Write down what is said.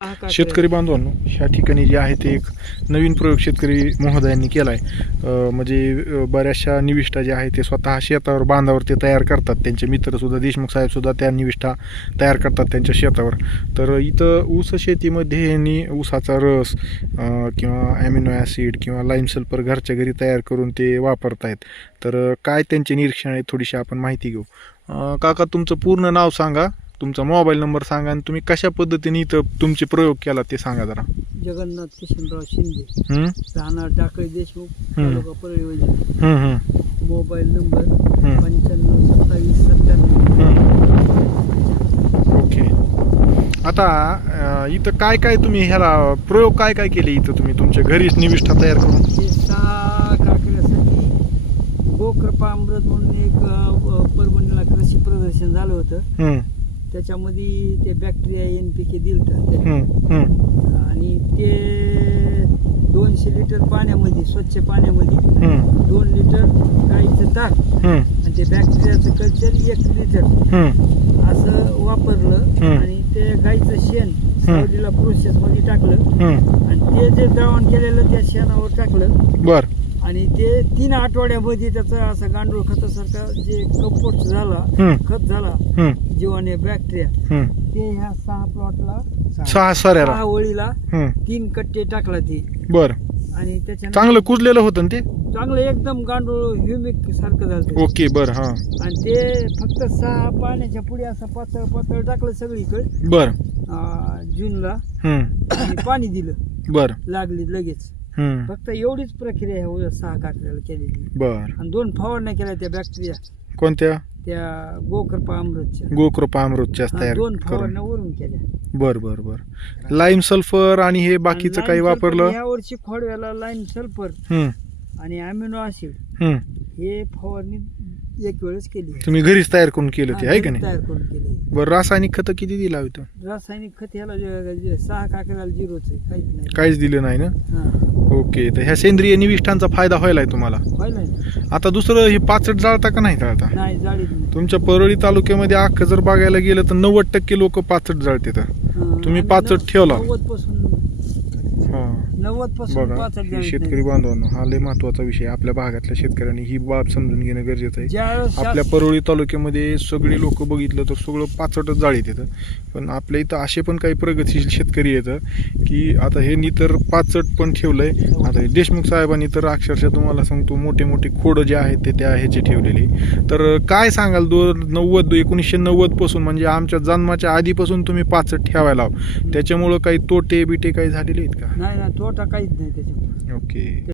शेतकरी बांधवांनो, ह्या ठिकाणी जे आहे ते एक नवीन प्रयोग शेतकरी महोदयांनी केला आहे. म्हणजे बऱ्याचशा निविष्ठा जे आहे ते स्वतः शेतावर बांधावर ते तयार करतात. त्यांचे मित्रसुद्धा देशमुख साहेबसुद्धा त्या निविष्ठा तयार करतात त्यांच्या शेतावर. तर इथं ऊस शेतीमध्ये यांनी ऊसाचा रस किंवा ॲमिनो ॲसिड किंवा लाईम सल्फर घरच्या घरी तयार करून ते वापरतायत. तर काय त्यांचे निरीक्षण आहे थोडीशी आपण माहिती घेऊ. काका, तुमचं पूर्ण नाव सांगा, तुमचा मोबाईल नंबर सांगा आणि तुम्ही कशा पद्धतीने इथं तुमचे प्रयोग केला ते सांगा जरा. जगन्नाथ किशनराव शिंदे, राहणार Takli, Deshmukh, taluka Parli Vaiju. Mobile number 952727. Okay. आता इथं काय काय तुम्ही ह्याला प्रयोग काय काय केले इथं तुम्ही तुमच्या घरीच निविष्ठा तयार करून? हे 6 काकड्यासाठी गोकृपा अमृत म्हणून एक परभणीला कृषी प्रदर्शन झालं होतं. त्याच्यामध्ये ते बॅक्टेरिया NPK दिलतं आणि ते 200 लिटर पाण्यामध्ये, स्वच्छ पाण्यामध्ये 2 लिटर गाईचं ताक आणि ते बॅक्टेरियाचं कल्चर 1 लिटर असं वापरलं आणि ते गाईचं शेण सावलीला प्रोसेस मध्ये टाकलं आणि ते जे द्रावण केलेलं त्या शेणावर टाकलं. बर. आणि ते 3 आठवड्यामध्ये त्याचा असा गांडूळ खतासारखा जे कंपोस्ट झाला, खत झाला, जीवाणू बॅक्टेरिया, ते ह्या 6 प्लॉटला 6 वळीला 3 कट्टे टाकला ते. बर. आणि त्याच्या चांगलं कुजलेलं होतं ना ते? चांगलं एकदम गांडूळ ह्युमिक सारखं झालं. ओके. बर. हा. आणि ते फक्त 6 पाण्याच्या पुढे असं पातळ पातळ टाकलं सगळीकडे. बर. जूनला आणि पाणी दिलं. बर. लागली लगेच. फक्त एवढीच प्रक्रिया ह्या 6 काकड्याला केलेली. बर. आणि 2 फवारण्या केल्या त्या बॅक्टेरिया कोणत्या? त्या गोकृपा अमृतच्या. गोकृपा अमृतच्या तयार 2 फवारण्या वरून केल्या. बर बर बर. लाईम सल्फर आणि हे बाकीचं काही वापरलं? या वर्षी खोडव्याला लाईम सल्फर आणि अमिनो ऍसिड हे फवारणी एक वेळेस केली. तुम्ही घरीच तयार करून केलं ते आहे का नाही? तयार करून केली. बरं. रासायनिक खत किती दिला होतं? रासायनिक खत ह्याला 6 काकड्याला 0च आहे, काहीच नाही. काहीच दिलं नाही ना? ओके. तर ह्या सेंद्रिय निविष्ठांचा फायदा व्हायलाय तुम्हाला? आता दुसरं हे पाचट जाळता का नाही जाळता? नाही, जाळीत नाही. तुमच्या परळी तालुक्यामध्ये अख्खं जर बघायला गेलं तर 90% लोक पाचट जाळतात. तुम्ही पाचट ठेवला? 90% बघा, शेतकरी बांधवांनो, हा लय महत्वाचा विषय. आपल्या भागातल्या शेतकऱ्यांनी ही बाब समजून घेणं गरजेचं आहे. आपल्या परळी तालुक्यामध्ये सगळी लोक बघितलं तर सगळं पाचटच जाळीत येतं. पण आपल्या इथं असे पण काही प्रगतीशील शेतकरी येतं की आता हे नी तर पाचट पण ठेवलंय. आता हे देशमुख साहेबांनी तर अक्षरशः तुम्हाला सांगतो मोठे मोठे खोडं जे आहेत ते त्या ह्याचे ठेवलेले. तर काय सांगाल 1990 पासून, म्हणजे आमच्या जन्माच्या आधीपासून तुम्ही पाचट ठेवायला, त्याच्यामुळं काही तोटे बिटे काही झालेले आहेत का? नाही, तोटा काहीच नाही त्याच्यामुळे. ओके.